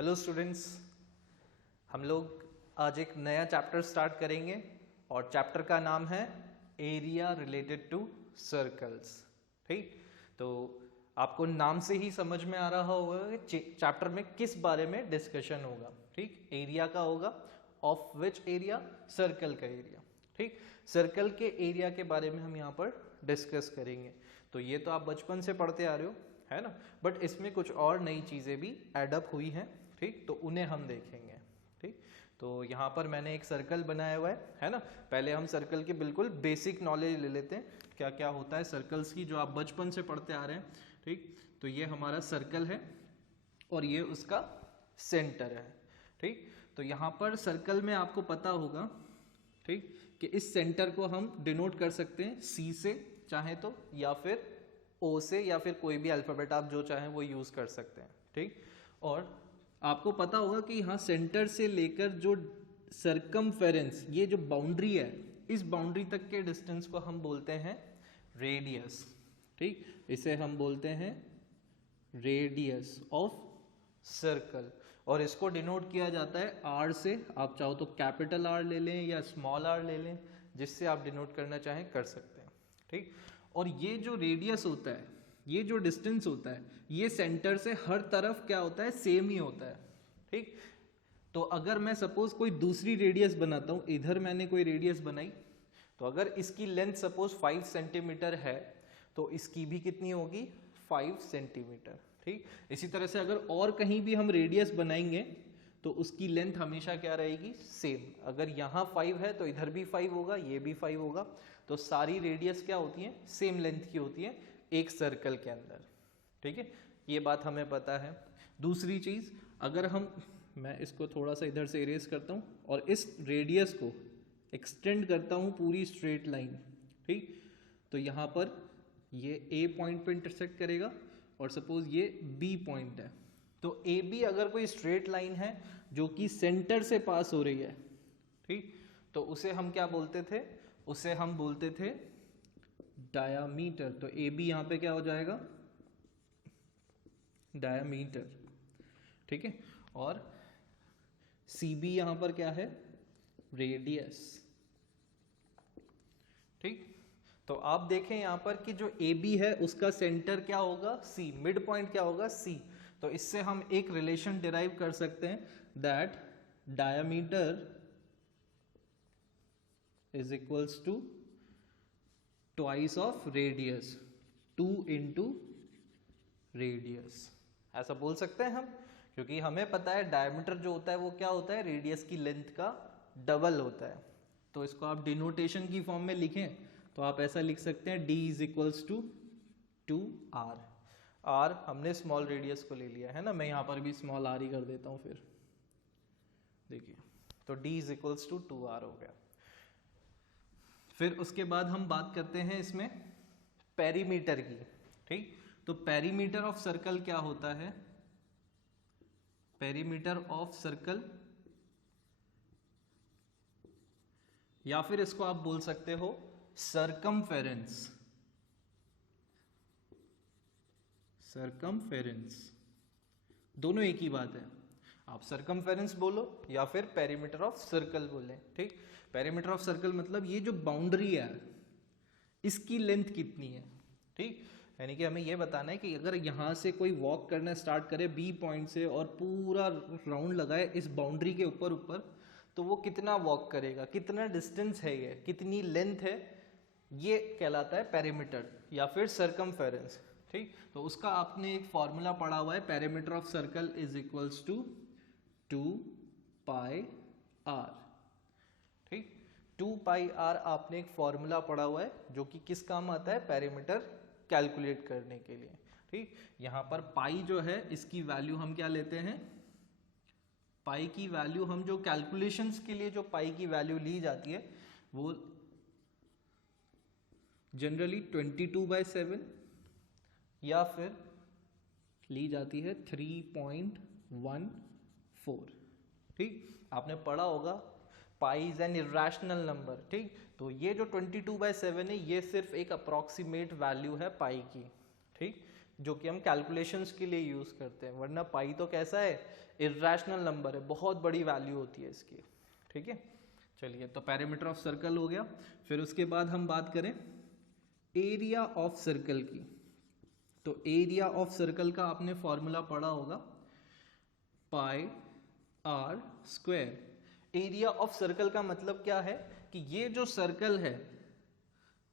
Hello students, हम लोग आज एक नया चैप्टर स्टार्ट करेंगे और चैप्टर का नाम है एरिया रिलेटेड टू सर्कल्स। ठीक, तो आपको नाम से ही समझ में आ रहा होगा कि चैप्टर में किस बारे में डिस्कशन होगा। ठीक, एरिया का होगा, ऑफ विच एरिया, सर्कल का एरिया। ठीक, सर्कल के एरिया के बारे में हम यहाँ पर डिस्कस करेंगे। तो ये तो आप बचपन से पढ़ते आ रहे हो, है ना, बट इसमें कुछ और नई चीज़ें भी एडअप हुई हैं। ठीक, तो उन्हें हम देखेंगे। ठीक, तो यहाँ पर मैंने एक सर्कल बनाया हुआ है ना। पहले हम सर्कल के बिल्कुल बेसिक नॉलेज ले लेते हैं, क्या क्या होता है सर्कल्स की, जो आप बचपन से पढ़ते आ रहे हैं। ठीक, तो ये हमारा सर्कल है और ये उसका सेंटर है। ठीक, तो यहाँ पर सर्कल में आपको पता होगा, ठीक, कि इस सेंटर को हम डिनोट कर सकते हैं सी से चाहे तो, या फिर ओ से, या फिर कोई भी अल्फाबेट आप जो चाहें वो यूज कर सकते हैं। ठीक, और आपको पता होगा कि यहाँ सेंटर से लेकर जो सर्कमफेरेंस, ये जो बाउंड्री है, इस बाउंड्री तक के डिस्टेंस को हम बोलते हैं रेडियस। ठीक, इसे हम बोलते हैं रेडियस ऑफ सर्कल, और इसको डिनोट किया जाता है आर से। आप चाहो तो कैपिटल आर ले लें या स्मॉल आर ले लें, जिससे आप डिनोट करना चाहें कर सकते हैं। ठीक, और ये जो रेडियस होता है, ये जो डिस्टेंस होता है, ये सेंटर से हर तरफ क्या होता है, सेम ही होता है। ठीक, तो अगर मैं सपोज कोई दूसरी रेडियस बनाता हूं, इधर मैंने कोई रेडियस बनाई, तो अगर इसकी लेंथ सपोज 5 सेंटीमीटर है तो इसकी भी कितनी होगी, 5 सेंटीमीटर। ठीक, इसी तरह से अगर और कहीं भी हम रेडियस बनाएंगे तो उसकी लेंथ हमेशा क्या रहेगी, सेम। अगर यहाँ 5 है तो इधर भी 5 होगा, ये भी 5 होगा। तो सारी रेडियस क्या होती है, सेम लेंथ की होती है एक सर्कल के अंदर। ठीक है, ये बात हमें पता है। दूसरी चीज, अगर मैं इसको थोड़ा सा इधर से इरेज करता हूँ और इस रेडियस को एक्सटेंड करता हूँ पूरी स्ट्रेट लाइन। ठीक, तो यहाँ पर ये ए पॉइंट पे इंटरसेक्ट करेगा और सपोज ये बी पॉइंट है, तो ए बी अगर कोई स्ट्रेट लाइन है जो कि सेंटर से पास हो रही है, ठीक, तो उसे हम क्या बोलते थे, उसे हम बोलते थे डायामीटर। तो ए बी यहाँ पे क्या हो जाएगा, डायामीटर। ठीक है, और सी बी यहाँ पर क्या है, रेडियस। ठीक, तो आप देखें यहाँ पर कि जो ए बी है उसका सेंटर क्या होगा, सी, मिड पॉइंट क्या होगा, सी। तो इससे हम एक रिलेशन डिराइव कर सकते हैं, that diameter is equals to twice of radius, 2 into radius. ऐसा बोल सकते हैं हम, क्योंकि हमें पता है डायमीटर जो होता है वो क्या होता है, रेडियस की लेंथ का डबल होता है। तो इसको आप डिनोटेशन की फॉर्म में लिखें तो आप ऐसा लिख सकते हैं, d is equals to 2r। r हमने स्मॉल रेडियस को ले लिया है ना, मैं यहां पर भी स्मॉल r ही कर देता हूं फिर, देखिए, तो d is equals to 2r हो गया। फिर उसके बाद हम बात करते हैं इसमें पेरीमीटर की। ठीक, तो पेरीमीटर ऑफ सर्कल क्या होता है, पेरीमीटर ऑफ सर्कल, या फिर इसको आप बोल सकते हो सर्कमफेरेंस। सर्कमफेरेंस दोनों एक ही बात है, आप सर्कमफेरेंस बोलो या फिर पेरीमीटर ऑफ सर्कल बोले। ठीक, पेरीमीटर ऑफ सर्कल मतलब ये जो बाउंड्री है इसकी लेंथ कितनी है। ठीक, यानी कि हमें यह बताना है कि अगर यहां से कोई वॉक करना स्टार्ट करे बी पॉइंट से और पूरा राउंड लगाए इस बाउंड्री के ऊपर ऊपर, तो वो कितना वॉक करेगा, कितना डिस्टेंस है, ये कितनी लेंथ है, ये कहलाता है पेरीमीटर या फिर सर्कमफेरेंस। ठीक, तो उसका आपने एक फॉर्मूला पढ़ा हुआ है, perimeter of circle is equals to 2 pi r. ठीक, 2 पाई आर आपने एक फॉर्मूला पढ़ा हुआ है जो कि किस काम आता है, पेरीमीटर कैलकुलेट करने के लिए। ठीक, यहां पर पाई जो है इसकी वैल्यू हम क्या लेते हैं, पाई की वैल्यू हम जो कैलकुलेशंस के लिए जो पाई की वैल्यू ली जाती है वो जनरली 22/7 या फिर ली जाती है 3.14। ठीक, आपने पढ़ा होगा pi is an irrational number. ठीक, तो ये जो 22/7 है ये सिर्फ एक अप्रोक्सीमेट वैल्यू है पाई की। ठीक, जो कि हम कैलकुलेशंस के लिए यूज करते हैं, वरना पाई तो कैसा है, इर्रेशनल नंबर है, बहुत बड़ी वैल्यू होती है इसकी। ठीक है, चलिए तो पेरीमीटर ऑफ सर्कल हो गया। फिर उसके बाद हम बात करें एरिया ऑफ सर्कल की। तो एरिया ऑफ सर्कल का आपने फॉर्मूला पढ़ा होगा, pi r square. Area of circle का मतलब क्या है कि ये जो सर्कल है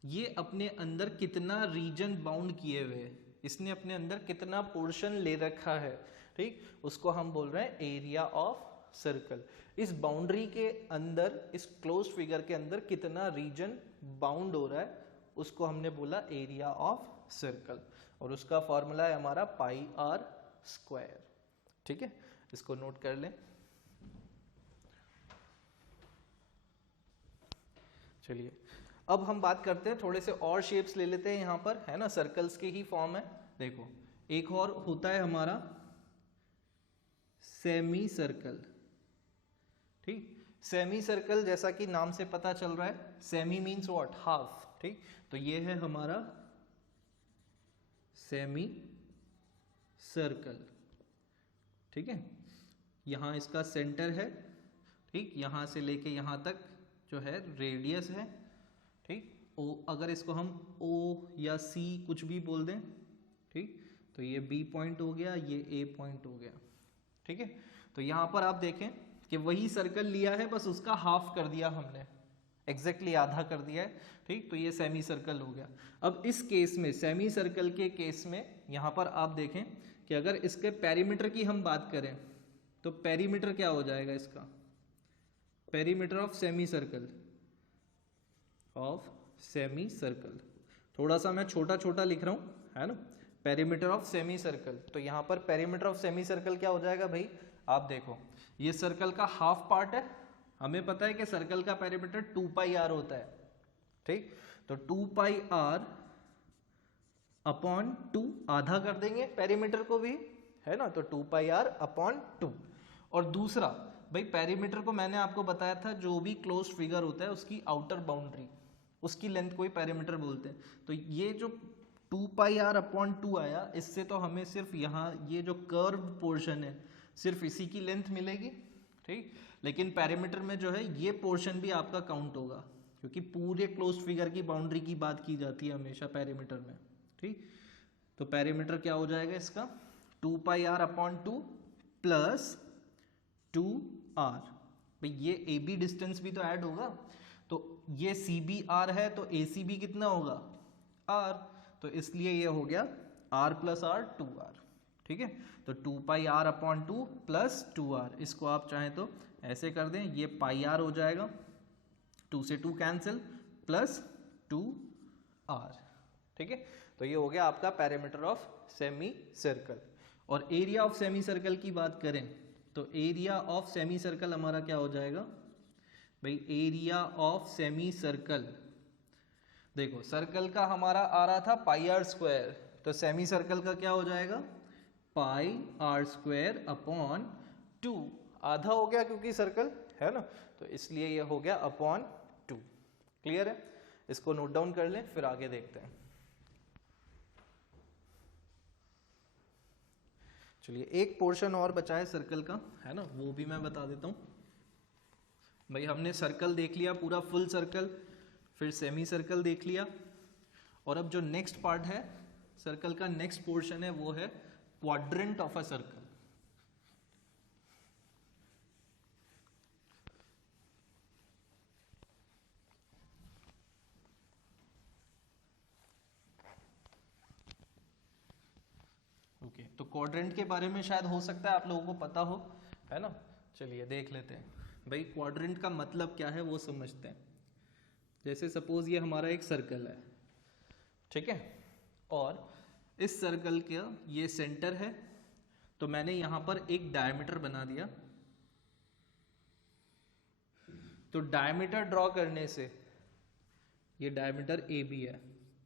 ये अपने अंदर कितना रीजन बाउंड किए हुए है, इसने अपने अंदर कितना पोर्शन ले रखा है, ठीक, उसको हम बोल रहे हैं एरिया ऑफ सर्कल। इस बाउंड्री के अंदर, इस क्लोज्ड फिगर के अंदर कितना रीजन बाउंड हो रहा है, उसको हमने बोला एरिया ऑफ सर्कल, और उसका फॉर्मूला है हमारा पाई आर स्क्वायर। ठीक है, इसको नोट कर लें। चलिए अब हम बात करते हैं, थोड़े से और शेप्स ले लेते हैं यहाँ पर, है ना, सर्कल्स के ही फॉर्म है। देखो एक और होता है हमारा सेमी सर्कल। ठीक, सेमी सर्कल जैसा कि नाम से पता चल रहा है, सेमी मीन्स व्हाट, हाफ। ठीक, तो ये है हमारा सेमी सर्कल। ठीक है, यहां इसका सेंटर है, ठीक, यहां से लेके यहां तक जो है रेडियस है। ठीक, ओ अगर इसको हम ओ या सी कुछ भी बोल दें, ठीक, तो ये बी पॉइंट हो गया, ये ए पॉइंट हो गया। ठीक है, तो यहां पर आप देखें कि वही सर्कल लिया है, बस उसका हाफ कर दिया हमने, एग्जैक्टली आधा कर दिया है। ठीक, तो ये सेमी सर्कल हो गया। अब इस केस में, सेमी सर्कल के केस में, यहां पर आप देखें कि अगर इसके पेरीमीटर की हम बात करें तो पेरीमीटर क्या हो जाएगा इसका, perimeter of semi circle, of semi circle. थोड़ा सा मैं छोटा छोटा लिख रहा हूं, है ना, पेरीमीटर ऑफ सेमी सर्कल। तो यहां पर पेरीमीटर ऑफ सेमी सर्कल क्या हो जाएगा भाई, आप देखो ये सर्कल का हाफ पार्ट है, हमें पता है कि सर्कल का पेरीमीटर 2 पाई आर होता है। ठीक, तो 2 पाई आर अपॉन 2, आधा कर देंगे पेरीमीटर को भी, है ना, तो 2 पाई आर अपॉन 2। और दूसरा भाई, पेरीमीटर को मैंने आपको बताया था, जो भी क्लोज्ड फिगर होता है उसकी आउटर बाउंड्री, उसकी लेंथ को ही पेरीमीटर बोलते हैं। तो ये जो 2 पाई आर अपॉन 2 आया, इससे तो हमें सिर्फ यहाँ ये जो कर्व पोर्शन है सिर्फ इसी की लेंथ मिलेगी। ठीक, लेकिन पेरीमीटर में जो है ये पोर्शन भी आपका काउंट होगा, क्योंकि पूरे क्लोज्ड फिगर की बाउंड्री की बात की जाती है हमेशा पेरीमीटर में। ठीक, तो पेरीमीटर क्या हो जाएगा इसका, 2 pi are upon 2 plus 2 are. भाई ये ए बी डिस्टेंस भी तो ऐड होगा, तो ये सी बी आर है, तो ए सी बी कितना होगा, आर, तो इसलिए ये हो गया आर प्लस आर 2 आर। ठीक है, तो 2 pi are upon 2 plus 2 are, इसको आप चाहें तो ऐसे कर दें, ये पाई आर हो जाएगा, 2 से 2 कैंसिल, प्लस 2 आर। ठीक है, तो ये हो गया आपका पेरीमीटर ऑफ सेमी सर्कल। और एरिया ऑफ सेमी सर्कल की बात करें तो एरिया ऑफ सेमी सर्कल हमारा क्या हो जाएगा भाई, एरिया ऑफ सेमी सर्कल, देखो सर्कल का हमारा आ रहा था पाई आर स्क्वायर, तो सेमी सर्कल का क्या हो जाएगा, पाई आर स्क्वायर अपॉन 2, आधा हो गया क्योंकि सर्कल है ना, तो इसलिए ये हो गया अपॉन 2। क्लियर है, इसको नोट डाउन कर लें, फिर आगे देखते हैं। चलिए एक पोर्शन और बचा है सर्कल का, है ना, वो भी मैं बता देता हूं। भाई हमने सर्कल देख लिया पूरा फुल सर्कल, फिर सेमी सर्कल देख लिया, और अब जो नेक्स्ट पार्ट है सर्कल का, नेक्स्ट पोर्शन है वो है quadrant of a circle. Okay, तो क्वाड्रेंट के बारे में शायद हो सकता है आप लोगों को पता हो, है ना, चलिए देख लेते हैं। भाई क्वाड्रेंट का मतलब क्या है वो समझते हैं। जैसे सपोज ये हमारा एक सर्कल है, ठीक है, और इस सर्कल का ये सेंटर है, तो मैंने यहां पर एक डायमीटर बना दिया। तो डायमीटर ड्रॉ करने से, ये डायमीटर ए बी है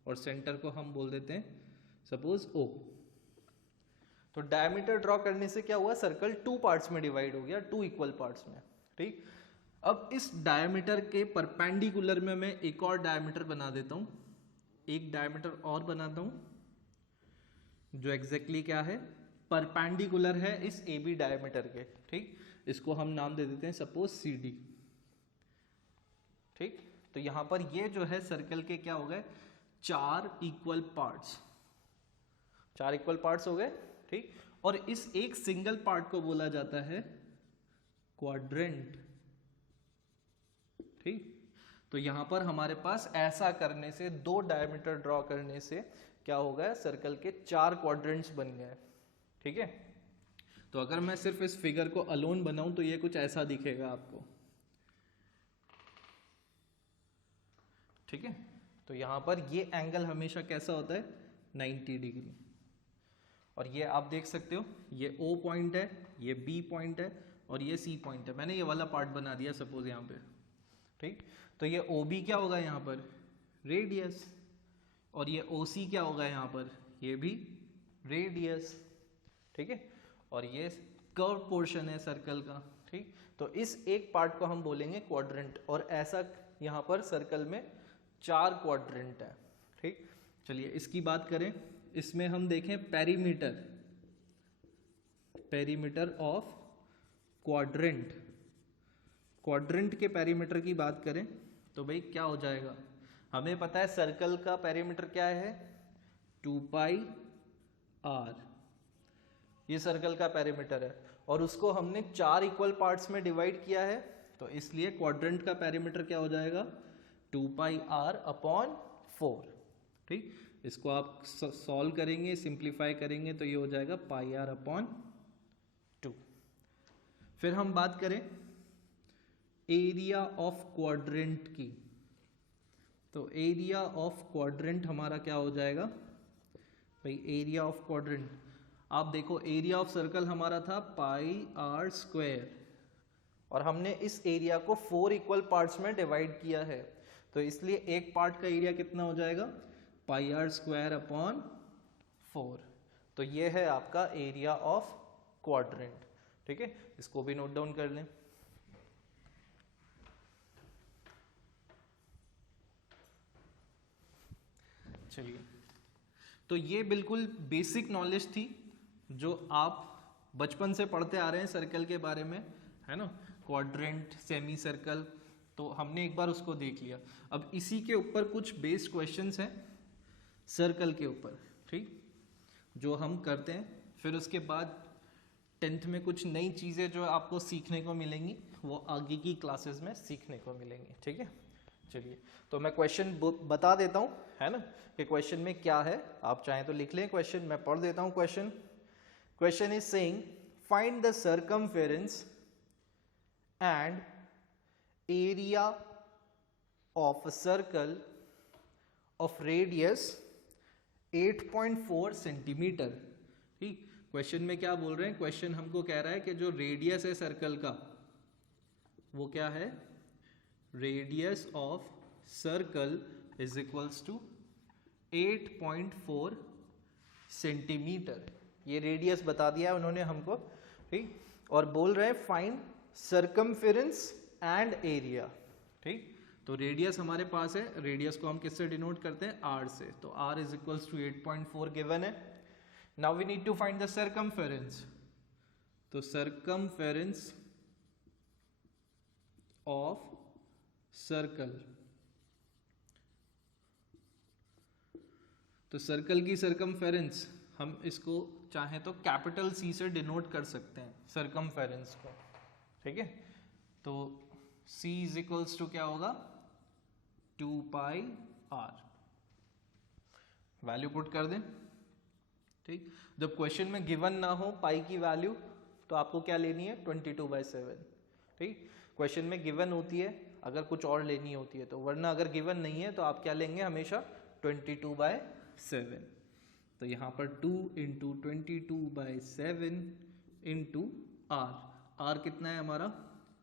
और सेंटर को हम बोल देते हैं सपोज ओ। तो डायमीटर ड्रॉ करने से क्या हुआ, सर्कल 2 पार्ट्स में डिवाइड हो गया, 2 इक्वल पार्ट्स में। ठीक, अब इस डायमीटर के परपेंडिकुलर में मैं एक और डायमीटर बना देता हूं, एक डायमीटर और बनाता हूं, जो एग्जैक्टली क्या है, परपेंडिकुलर है इस ए बी डायमीटर के। ठीक, इसको हम नाम दे देते हैं सपोज सी डी। ठीक, तो यहां पर ये जो है सर्कल के क्या हो गए, 4 इक्वल पार्ट्स, 4 इक्वल पार्ट्स हो गए। ठीक, और इस एक सिंगल पार्ट को बोला जाता है क्वाड्रेंट। ठीक, तो यहां पर हमारे पास ऐसा करने से, 2 डायमीटर ड्रॉ करने से क्या हो गया, सर्कल के 4 क्वाड्रेंट्स बन गए। ठीक है, तो अगर मैं सिर्फ इस फिगर को अलोन बनाऊं तो ये कुछ ऐसा दिखेगा आपको। ठीक है, तो यहां पर ये एंगल हमेशा कैसा होता है, 90 डिग्री। और ये आप देख सकते हो, ये O पॉइंट है, ये B पॉइंट है और ये C पॉइंट है। मैंने ये वाला पार्ट बना दिया सपोज यहाँ पे। ठीक, तो ये OB क्या होगा यहाँ पर, रेडियस, और ये OC क्या होगा यहाँ पर, ये भी रेडियस। ठीक है, और ये कर्व पोर्शन है सर्कल का। ठीक, तो इस एक पार्ट को हम बोलेंगे क्वाड्रेंट, और ऐसा यहाँ पर सर्कल में 4 क्वाड्रेंट है। ठीक, चलिए इसकी बात करें। इसमें हम देखें perimeter, perimeter of quadrant, quadrant के पेरीमीटर की बात करें तो भाई क्या हो जाएगा, हमें पता है सर्कल का पेरीमीटर क्या है, 2 पाई r, ये सर्कल का पेरीमीटर है, और उसको हमने 4 इक्वल पार्ट्स में डिवाइड किया है, तो इसलिए क्वाड्रेंट का पेरीमीटर क्या हो जाएगा, 2 पाई r अपॉन 4। ठीक, इसको आप सॉल्व करेंगे, सिंप्लीफाई करेंगे तो ये हो जाएगा पाई r अपॉन 2। फिर हम बात करें एरिया ऑफ क्वाड्रेंट की, तो एरिया ऑफ क्वाड्रेंट हमारा क्या हो जाएगा भाई, एरिया ऑफ क्वाड्रेंट, आप देखो एरिया ऑफ सर्कल हमारा था पाई r स्क्वायर, और हमने इस एरिया को 4 इक्वल पार्ट्स में डिवाइड किया है, तो इसलिए एक पार्ट का एरिया कितना हो जाएगा, पाई r स्क्वायर अपॉन 4। तो ये है आपका एरिया ऑफ क्वाड्रेंट। ठीक है, इसको भी नोट डाउन कर लें। चलिए, तो ये बिल्कुल बेसिक नॉलेज थी जो आप बचपन से पढ़ते आ रहे हैं सर्कल के बारे में, है ना, क्वाड्रेंट, सेमी सर्कल, तो हमने एक बार उसको देख लिया। अब इसी के ऊपर कुछ बेस्ड क्वेश्चंस हैं सर्कल के ऊपर, ठीक, जो हम करते हैं। फिर उसके बाद 10th में कुछ नई चीज़ें जो आपको सीखने को मिलेंगी वो आगे की क्लासेस में सीखने को मिलेंगी। ठीक है, चलिए, तो मैं क्वेश्चन बता देता हूँ, है ना, कि क्वेश्चन में क्या है। आप चाहें तो लिख लें क्वेश्चन, मैं पढ़ देता हूँ question. Question is saying find the circumference and area of a circle of radius 8.4 centimetre. ठीक, क्वेश्चन में क्या बोल रहे हैं, क्वेश्चन हमको कह रहा है कि जो रेडियस है सर्कल का वो क्या है, radius of circle is equals to 8.4 centimetre. ये रेडियस बता दिया है उन्होंने हमको, ठीक, और बोल रहे हैं फाइंड सर्कमफेरेंस एंड एरिया। ठीक, तो रेडियस हमारे पास है, रेडियस को हम किससे डिनोट करते हैं, r से, तो r is equals to 8.4 given है। Now we need to find the circumference, तो सर्कमफेरेंस ऑफ सर्कल, तो सर्कल की सर्कमफेरेंस हम इसको चाहें तो कैपिटल C से डिनोट कर सकते हैं सर्कमफेरेंस को। ठीक है, तो C इज इक्वल्स टू क्या होगा, 2 पाई r, वैल्यू पुट कर दें। ठीक, जब क्वेश्चन में गिवन ना हो पाई की वैल्यू तो आपको क्या लेनी है, 22/7। ठीक, क्वेश्चन में गिवन होती है अगर कुछ और लेनी होती है तो, वरना अगर गिवन नहीं है तो आप क्या लेंगे हमेशा 22/7। तो यहाँ पर 2 इंटू 22/7 इंटू r कितना है हमारा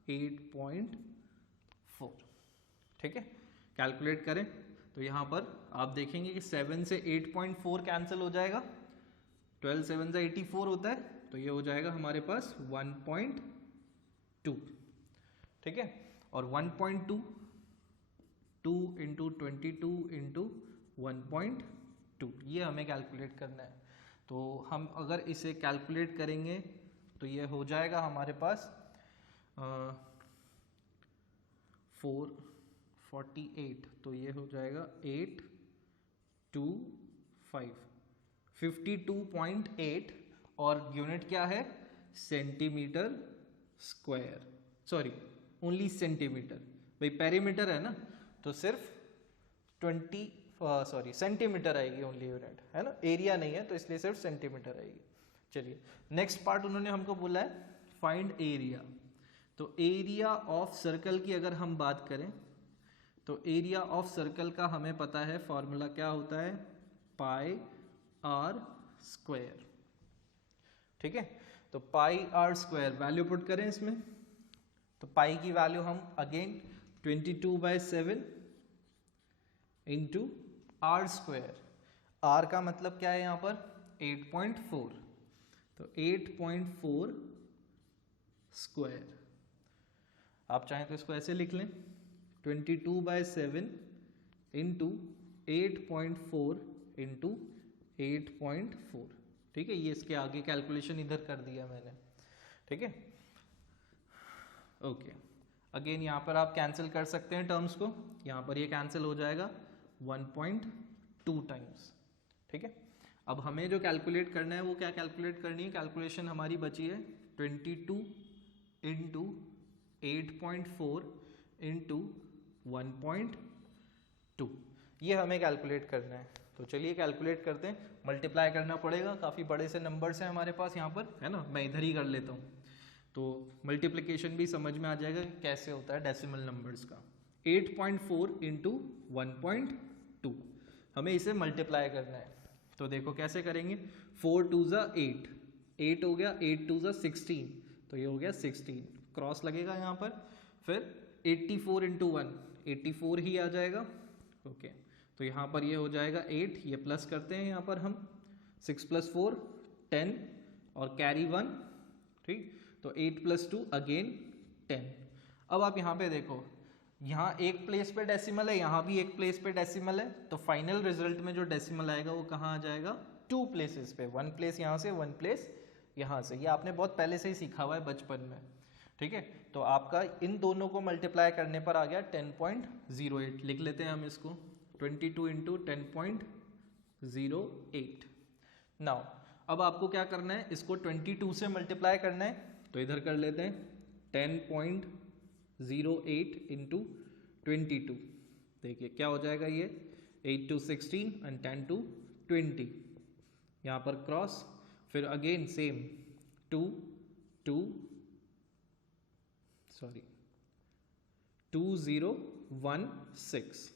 8.4। ठीक है, कैलकुलेट करें तो यहाँ पर आप देखेंगे कि 7 से 8.4 कैंसिल हो जाएगा, 12 7 से 84 होता है, तो ये हो जाएगा हमारे पास 1.2। ठीक है, और 1.2 2 इंटू 22 इंटू 1.2 ये हमें कैलकुलेट करना है। तो हम अगर इसे कैलकुलेट करेंगे तो ये हो जाएगा हमारे पास 448, तो ये हो जाएगा 825, 52.8, और यूनिट क्या है? Centimetre square, sorry only centimetre, भाई पेरीमीटर है ना, तो सिर्फ 20 सेंटीमीटर आएगी ओनली यूनिट, है ना, एरिया नहीं है तो इसलिए सिर्फ सेंटीमीटर आएगी। चलिए नेक्स्ट पार्ट उन्होंने हमको बोला है फाइंड एरिया। तो एरिया ऑफ सर्कल की अगर हम बात करें तो एरिया ऑफ सर्कल का हमें पता है फॉर्मूला क्या होता है, पाई आर स्क्वायर। ठीक है, तो pi r square value put करें इसमें, तो पाई की वैल्यू हम again 22/7 into r square. R का मतलब क्या है यहाँ पर? 8.4, तो 8.4 स्क्वायर। आप चाहें तो इसको ऐसे लिख लें, 22/7 इंटू 8.4 इंटू 8.4। ठीक है, ये इसके आगे कैलकुलेशन इधर कर दिया मैंने। ठीक है, ओके। अगेन यहाँ पर आप कैंसिल कर सकते हैं टर्म्स को, यहाँ पर ये कैंसिल हो जाएगा 1.2 टाइम्स। ठीक है, अब हमें जो कैलकुलेट करना है वो क्या कैलकुलेट करनी है? कैलकुलेशन हमारी बची है 22 इंटू 8.4 इंटू 1.2, ये हमें कैलकुलेट करना है। तो चलिए कैलकुलेट करते हैं। मल्टीप्लाई करना पड़ेगा, काफ़ी बड़े से नंबर्स हैं हमारे पास यहाँ पर, है ना, मैं इधर ही कर लेता हूँ, तो मल्टीप्लिकेशन भी समझ में आ जाएगा कि कैसे होता है डेसिमल नंबर्स का। 8.4 इंटू 1.2 हमें इसे मल्टीप्लाई करना है, तो देखो कैसे करेंगे। 4 2 ज़ा 8, 8 हो गया, 8 2 ज़ा 16, तो ये हो गया 16, क्रॉस लगेगा यहाँ पर। फिर 84 इंटू 1, 84 ही आ जाएगा। ओके, तो यहाँ पर ये हो जाएगा 8, ये प्लस करते हैं यहाँ पर हम, 6 + 4 10 और कैरी 1। ठीक, तो 8 + 2 अगेन 10। अब आप यहाँ पे देखो, यहाँ एक प्लेस पे डेसिमल है, यहाँ भी एक प्लेस पे डेसिमल है, तो फाइनल रिजल्ट में जो डेसिमल आएगा वो कहाँ आ जाएगा? 2 प्लेसेस पे, 1 प्लेस यहाँ से, 1 प्लेस यहाँ से। ये आपने बहुत पहले से ही सीखा हुआ है बचपन में। ठीक है, तो आपका इन दोनों को मल्टीप्लाई करने पर आ गया 10.08। लिख लेते हैं हम इसको, 22 इंटू 10.08। नाउ अब आपको क्या करना है, इसको 22 से मल्टीप्लाई करना है, तो इधर कर लेते हैं 10.08 इंटू 22। देखिए क्या हो जाएगा ये, 8 2 16 एंड 10 2 20, यहाँ पर क्रॉस, फिर अगेन सेम 2016।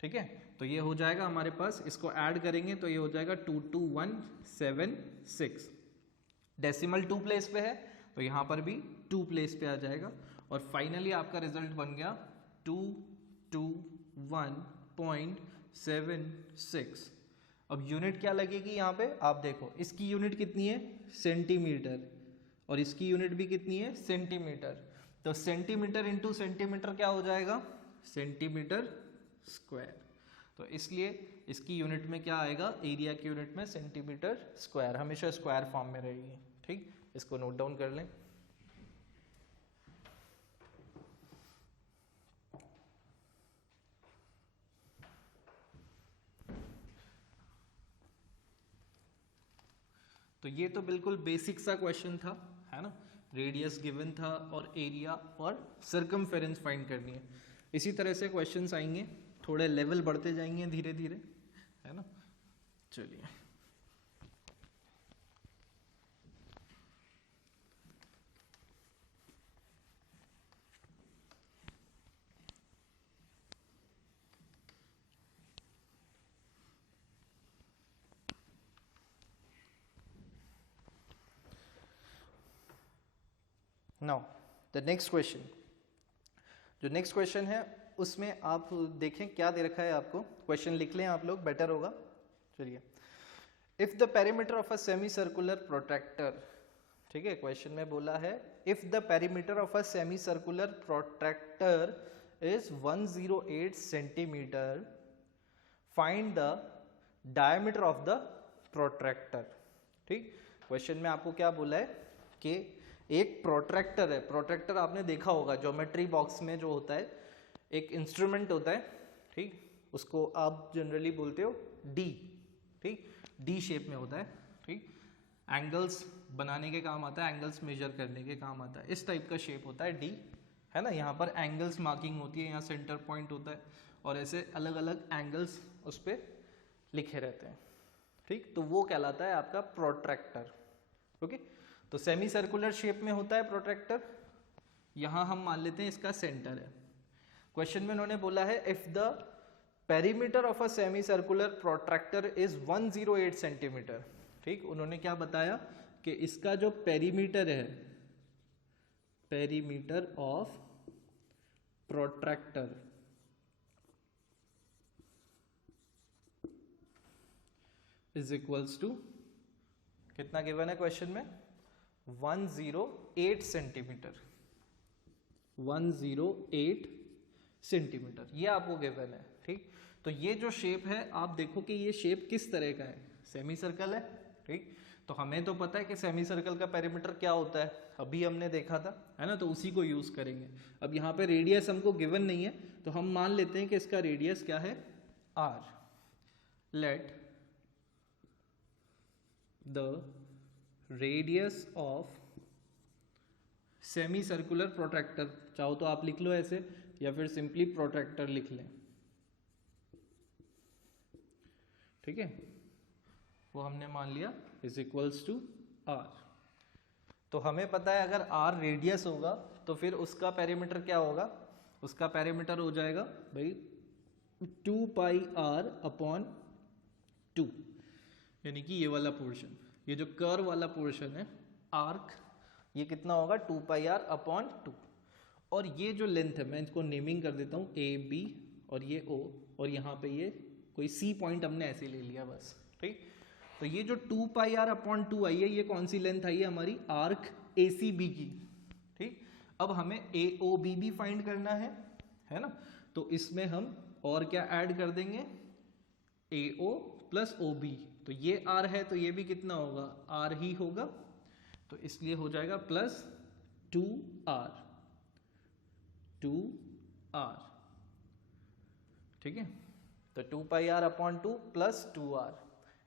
ठीक है, तो ये हो जाएगा हमारे पास, इसको ऐड करेंगे तो ये हो जाएगा 22176। डेसिमल 2 प्लेस पे है तो यहाँ पर भी 2 प्लेस पे आ जाएगा, और फाइनली आपका रिजल्ट बन गया 221.76। अब यूनिट क्या लगेगी यहाँ पे, आप देखो इसकी यूनिट कितनी है? सेंटीमीटर, और इसकी यूनिट भी कितनी है? सेंटीमीटर। तो सेंटीमीटर इंटू सेंटीमीटर क्या हो जाएगा? Centimetre square. तो इसलिए इसकी यूनिट में क्या आएगा? एरिया की यूनिट में सेंटीमीटर स्क्वायर, हमेशा स्क्वायर फॉर्म में रहेगी। ठीक, इसको नोट डाउन कर लें। तो ये तो बिल्कुल बेसिक सा क्वेश्चन था, है ना। रेडियस गिवन था और एरिया और सर्कमफेरेंस फाइंड करनी है। इसी तरह से क्वेश्चंस आएंगे, थोड़े लेवल बढ़ते जाएंगे धीरे धीरे, है ना। चलिए नाउ द नेक्स्ट क्वेश्चन, जो नेक्स्ट क्वेश्चन है उसमें आप देखें क्या दे रखा है आपको। क्वेश्चन लिख लें आप लोग, बेटर होगा। चलिए, if the perimeter of a semi circular protractor, ठीक है, क्वेश्चन में बोला है if the perimeter of a semi circular protractor is 108 centimetre, find the diameter of the protractor. ठीक, क्वेश्चन में आपको क्या बोला है कि एक प्रोट्रैक्टर है। प्रोट्रैक्टर आपने देखा होगा ज्योमेट्री बॉक्स में जो होता है, एक इंस्ट्रूमेंट होता है, ठीक, उसको आप जनरली बोलते हो डी, ठीक, डी शेप में होता है, ठीक, एंगल्स बनाने के काम आता है, एंगल्स मेजर करने के काम आता है, इस टाइप का शेप होता है डी, है ना। यहाँ पर एंगल्स मार्किंग होती है, यहाँ सेंटर पॉइंट होता है और ऐसे अलग अलग एंगल्स उस पर लिखे रहते हैं, ठीक, तो वो कहलाता है आपका प्रोट्रैक्टर। ओके, तो सेमी सर्कुलर शेप में होता है प्रोट्रैक्टर। यहाँ हम मान लेते हैं इसका सेंटर है। क्वेश्चन में उन्होंने बोला है if the perimeter of a semi circular protractor is 108 centimetre. ठीक, उन्होंने क्या बताया कि इसका जो पेरीमीटर है, perimeter of protractor is equals to, कितना गिवन है क्वेश्चन में, 108 सेंटीमीटर, 108 सेंटीमीटर, ये आपको गिवन है। ठीक, तो ये जो शेप है आप देखो कि ये शेप किस तरह का है, सेमी सर्कल है। ठीक, तो हमें तो पता है कि सेमी सर्कल का पेरीमीटर क्या होता है, अभी हमने देखा था, है ना, तो उसी को यूज करेंगे। अब यहाँ पे रेडियस हमको गिवन नहीं है, तो हम मान लेते हैं कि इसका रेडियस क्या है, r। Let the radius of semi circular protractor, चाहो तो आप लिख लो ऐसे या फिर सिंपली प्रोट्रैक्टर लिख लें, ठीक है, वो हमने मान लिया इज इक्वल्स टू r। तो हमें पता है अगर r रेडियस होगा तो फिर उसका पेरीमीटर क्या होगा, उसका पेरीमीटर हो जाएगा भाई 2 पाई r अपॉन 2, यानी कि ये वाला पोर्शन, ये जो कर्व वाला पोर्शन है आर्क, ये कितना होगा 2 पाई r अपॉन 2। और ये जो लेंथ है, मैं इसको नेमिंग कर देता हूँ ए बी और ये o, और यहाँ पे ये कोई सी पॉइंट हमने ऐसे ले लिया बस। ठीक, तो ये जो 2 पाई r अपॉन 2 आई है, ये कौन सी लेंथ आई है हमारी, आर्क ए सी बी की। ठीक, अब हमें ए ओ बी भी फाइंड करना है ना, तो इसमें हम और क्या ऐड कर देंगे, ए ओ प्लस ओ बी, तो ये r है तो ये भी कितना होगा, r ही होगा, तो इसलिए हो जाएगा प्लस 2r, 2r। ठीक है, तो 2 पाई r अपॉन 2 प्लस 2r,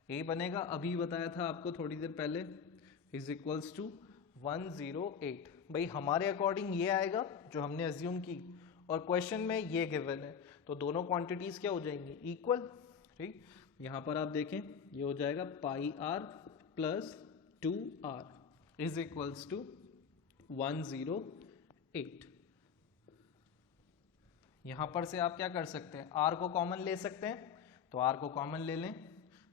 ये बनेगा, अभी बताया था आपको थोड़ी देर पहले, इज इक्वल्स टू 108। भाई हमारे अकॉर्डिंग ये आएगा जो हमने अज्यूम की, और क्वेश्चन में ये गिवन है, तो दोनों क्वांटिटीज क्या हो जाएंगी, इक्वल। ठीक, यहाँ पर आप देखें ये हो जाएगा pi r plus 2r is equals to 108। यहाँ पर से आप क्या कर सकते हैं, r को कॉमन ले सकते हैं, तो r को कॉमन ले लें,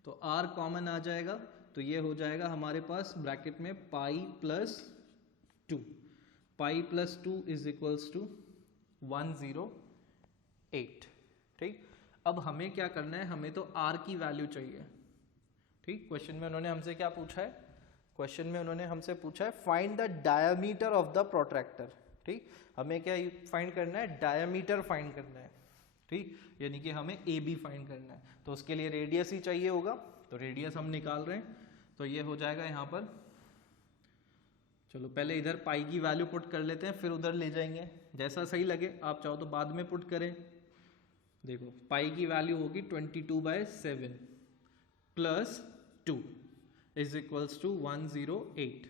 तो r कॉमन आ जाएगा, तो ये हो जाएगा हमारे पास ब्रैकेट में pi plus 2, pi plus 2 is equals to 108। ठीक, अब हमें क्या करना है, हमें तो r की वैल्यू चाहिए। ठीक, क्वेश्चन में उन्होंने हमसे क्या पूछा है, क्वेश्चन में उन्होंने हमसे पूछा है find the diameter of the protractor. ठीक, हमें क्या फाइंड करना है, डायमीटर फाइंड करना है। ठीक, यानी कि हमें ए बी फाइंड करना है, तो उसके लिए रेडियस ही चाहिए होगा, तो रेडियस हम निकाल रहे हैं, तो ये हो जाएगा यहाँ पर, चलो पहले इधर पाई की वैल्यू पुट कर लेते हैं, फिर उधर ले जाएंगे, जैसा सही लगे, आप चाहो तो बाद में पुट करें। देखो पाई की वैल्यू होगी 22/7 प्लस 2 इज इक्वल्स टू 108।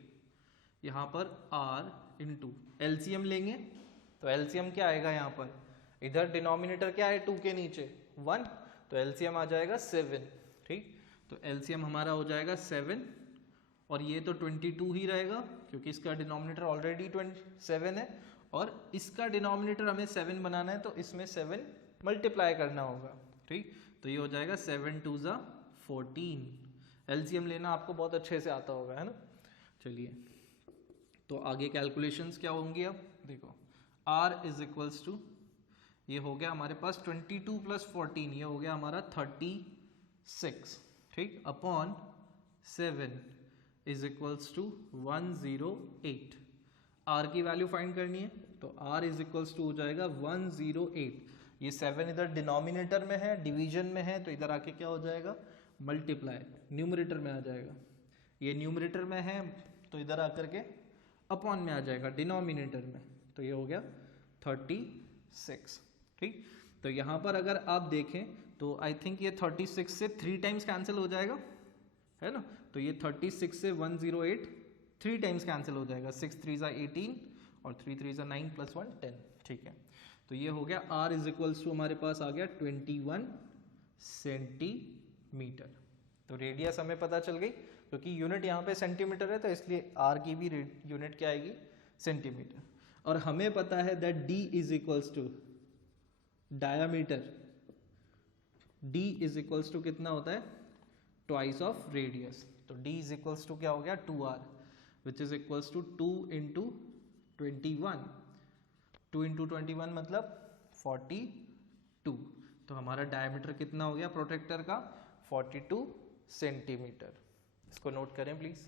यहाँ पर r इंटू एलसीएम लेंगे, तो एलसीएम क्या आएगा, यहाँ पर इधर डिनोमिनेटर क्या है 2 के नीचे 1, तो एलसीएम आ जाएगा 7। ठीक, तो एलसीएम हमारा हो जाएगा 7, और ये तो 22 ही रहेगा क्योंकि इसका डिनोमिनेटर ऑलरेडी 7 है, और इसका डिनोमिनेटर हमें 7 बनाना है, तो इसमें 7 मल्टीप्लाई करना होगा। ठीक, तो ये हो जाएगा 7 2 ज़ा 14। एलसीएम लेना आपको बहुत अच्छे से आता होगा, है ना। चलिए, तो आगे कैलकुलेशंस क्या होंगी, अब देखो r इज इक्वल्स टू, ये हो गया हमारे पास 22 प्लस 14, ये हो गया हमारा 36। ठीक, upon 7 is equals to 108। r की वैल्यू फाइंड करनी है, तो r इज इक्वल्स टू हो जाएगा 108। ये 7 इधर डिनोमिनेटर में है, डिवीजन में है, तो इधर आके क्या हो जाएगा मल्टीप्लाई, न्यूमरेटर में आ जाएगा, ये न्यूमरेटर में है तो इधर आकर के अपॉन में आ जाएगा डिनोमिनेटर में, तो ये हो गया 36। ठीक, तो यहाँ पर अगर आप देखें तो आई थिंक ये 36 से 3 टाइम्स कैंसिल हो जाएगा, है ना, तो ये 36 से 108 3 टाइम्स कैंसिल हो जाएगा, 6 3 18 और 3 3 9 + 1 10। ठीक है, तो ये हो गया r इज इक्वल्स टू हमारे पास आ गया 21 सेंटीमीटर। तो रेडियस हमें पता चल गई, क्योंकि यूनिट यहाँ पे सेंटीमीटर है तो इसलिए r की भी यूनिट क्या आएगी, सेंटीमीटर। और हमें पता है that d is equals to diameter, d is equals to कितना होता है, ट्वाइस ऑफ रेडियस, तो d इज इक्वल्स टू क्या हो गया 2r, which is equals to 2 × 21, 2 × 21 मतलब 42। तो हमारा डायमीटर कितना हो गया प्रोटेक्टर का, 42 सेंटीमीटर। इसको नोट करें प्लीज।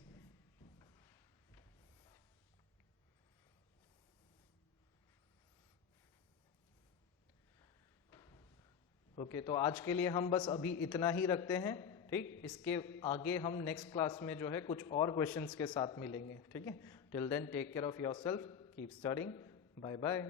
ओके, तो आज के लिए हम बस अभी इतना ही रखते हैं। ठीक, इसके आगे हम नेक्स्ट क्लास में जो है कुछ और क्वेश्चंस के साथ मिलेंगे। ठीक है, till then take care of yourself, keep studying, bye bye.